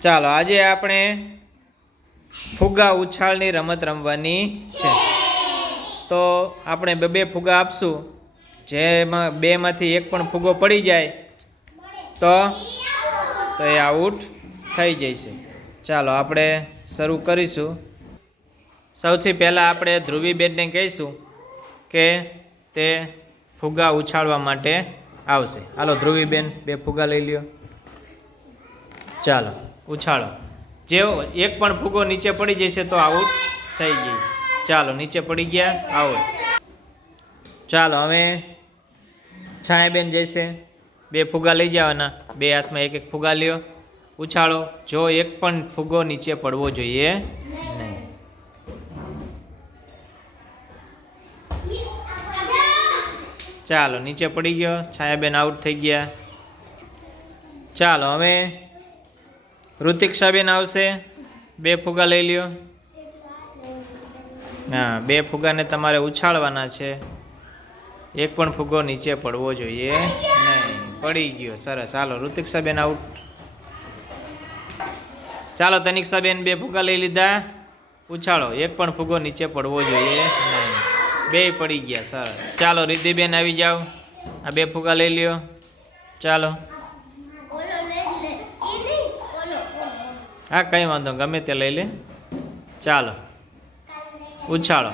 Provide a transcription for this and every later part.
ચાલો આજે આપણે ફુગ્ગા ઉછાળની રમત રમવાની છે. તો આપણે બે ફુગ્ગા આપશું, જેમાં બેમાંથી એક પણ ફુગ્ગો પડી જાય તો એ આઉટ થઈ જશે. ચાલો આપણે શરૂ કરીશું. સૌથી પહેલાં આપણે ધ્રુવીબેનને કહીશું કે તે ફુગ્ગા ઉછાળવા માટે આવશે. હાલો ધ્રુવીબેન, બે ફુગ્ગા લઈ લ્યો. ચાલો ઉછાળો. જેવો એક પણ ફુગ્ગો નીચે પડી જશે તો આઉટ થઈ ગઈ. ચાલો નીચે પડી ગયા, આઉટ. ચાલો હવે છાયાબેન જશે. બે ફુગ્ગા લઈ જવાના, બે હાથમાં એક એક ફુગ્ગા લ્યો, ઉછાળો. જો એક પણ ફુગ્ગો નીચે પડવો જોઈએ નહીં. ચાલો નીચે પડી ગયો, છાયાબેન આઉટ થઈ ગયા. ચાલો હવે ઋતિક્ષાબેન આવશે. બે ફુગ્ગા લઈ લ્યો. હા, બે ફુગ્ગાને તમારે ઉછાળવાના છે. એક પણ ફુગ્ગો નીચે પડવો જોઈએ નહીં. પડી ગયો, સરસ. હાલો ઋતિક્ષાબેન આઉટ. ચાલો તનિક્ષાબેન, બે ફુગ્ગા લઈ લીધા, ઉછાળો. એક પણ ફુગ્ગો નીચે પડવો જોઈએ નહીં. બે પડી ગયા, સરસ. ચાલો રિદ્ધિબેન આવી જાઓ, આ બે ફુગ્ગા લઈ લ્યો. ચાલો હા, કંઈ વાંધો, ગમે તે લઈ લે. ચાલો ઉછાળો.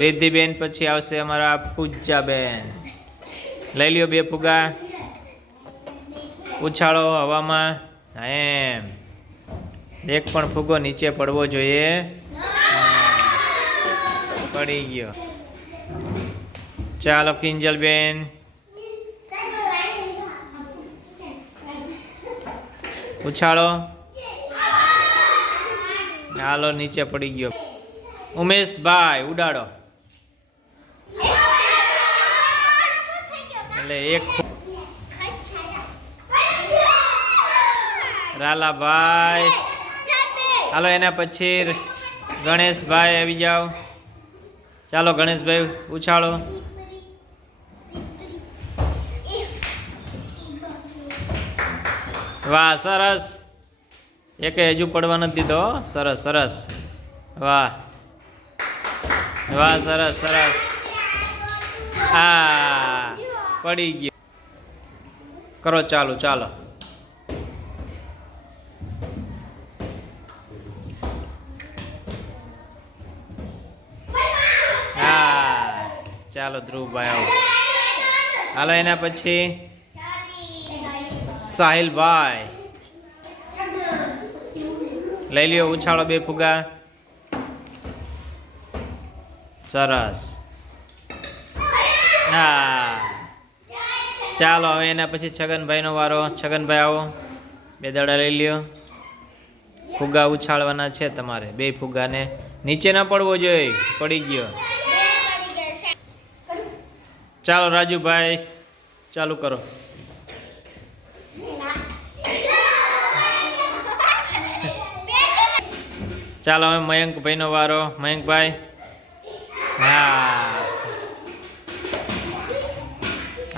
રિદ્ધિબેન પછી આવશે અમારા પૂજાબેન. લઈ લ્યો બે ફુગ્ગા, ઉછાળો હવામાં. એમ એક પણ ફુગ્ગો નીચે પડવો જોઈએ. પડી ગયો. ચાલો કિંજલબેન, ઉછાળો. હાલો નીચે પડી ગયો. ઉમેશભાઈ ઉડાડો. એટલે એક રાલાભાઈ. હાલો એના પછી ગણેશભાઈ આવી જાઓ. ચાલો ગણેશભાઈ ઉછાળો. વાહ, સરસ. એકે હજુ પડવા નથી દીધો. સરસ સરસ. વાહ વાહ, સરસ સરસ. હા, પડી ગયો. કરો ચાલુ. ચાલો હા, ચાલો ધ્રુવભાઈ આવો. હાલો એના પછી સાહિલભાઈ. લઈ લ્યો, ઉછાળો બે ફુગ્ગા. સરસ. હા, ચાલો હવે એના પછી છગનભાઈનો વારો. છગનભાઈ આવો, બે દડા લઈ લ્યો. ફુગ્ગા ઉછાળવાના છે તમારે. બે ફુગ્ગાને નીચે ના પડવો જોઈએ. પડી ગયો. ચાલો રાજુભાઈ, ચાલુ કરો. ચાલો હવે મયંકભાઈનો વારો. મયંકભાઈ. હા,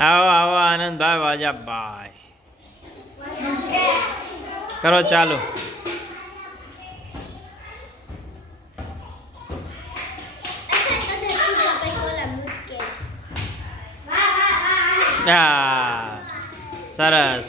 આવો આવો આનંદભાઈ, વાજાભાઈ. કરો ચાલુ. હા, સરસ.